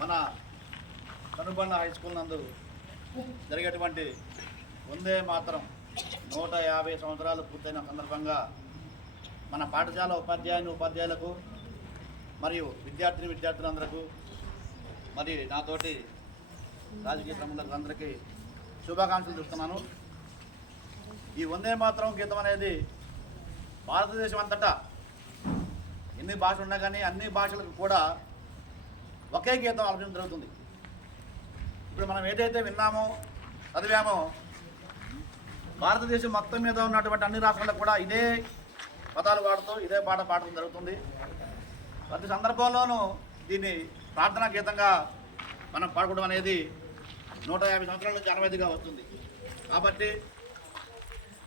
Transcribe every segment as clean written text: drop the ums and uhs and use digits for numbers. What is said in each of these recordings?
మన కనుబండ high school నందు జరిగేటువంటి వందే మాత్రం 150 సంవత్సరాలు పూర్తయిన సందర్భంగా మన పాఠశాల ఉపాధ్యాయులకు మరియు విద్యార్థులందరికీ మరి నాతోటి రాజకీయ ప్రముఖులందరికీ శుభాకాంక్షలు చెప్తున్నాను. ఈ వందే మాత్రం గీతం అనేది భారతదేశం అంతటా ఎన్ని భాషలు ఉన్నా కానీ అన్ని భాషలకు కూడా ఒకే గీతం ఆలపించడం జరుగుతుంది. ఇప్పుడు మనం ఏదైతే విన్నామో చదివామో భారతదేశం మొత్తం మీద ఉన్నటువంటి అన్ని రాష్ట్రాలకు కూడా ఇదే పదాలు వాడుతూ ఇదే పాట పాడడం జరుగుతుంది. ప్రతి సందర్భంలోనూ దీన్ని ప్రార్థనా గీతంగా మనం పాడుకోవడం అనేది 150 సంవత్సరాల నుంచి ఆనవాయితీగా వస్తుంది. కాబట్టి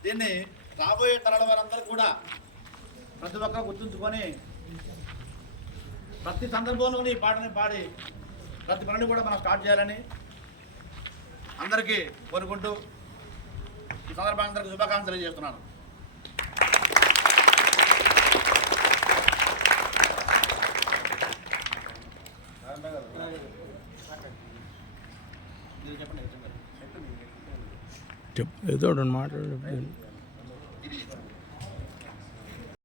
దీన్ని రాబోయే తరాల వారందరూ కూడా ప్రతి ఒక్కరు గుర్తుంచుకొని ప్రతి సందర్భంలోనూ ఈ పాటని పాడి ప్రతి పనిని కూడా మనం స్టార్ట్ చేయాలని అందరికీ కోరుకుంటూ ఈ సందర్భంగా అందరికీ శుభాకాంక్షలు తెలియజేస్తున్నాను. ఏదో మాట్లాడు.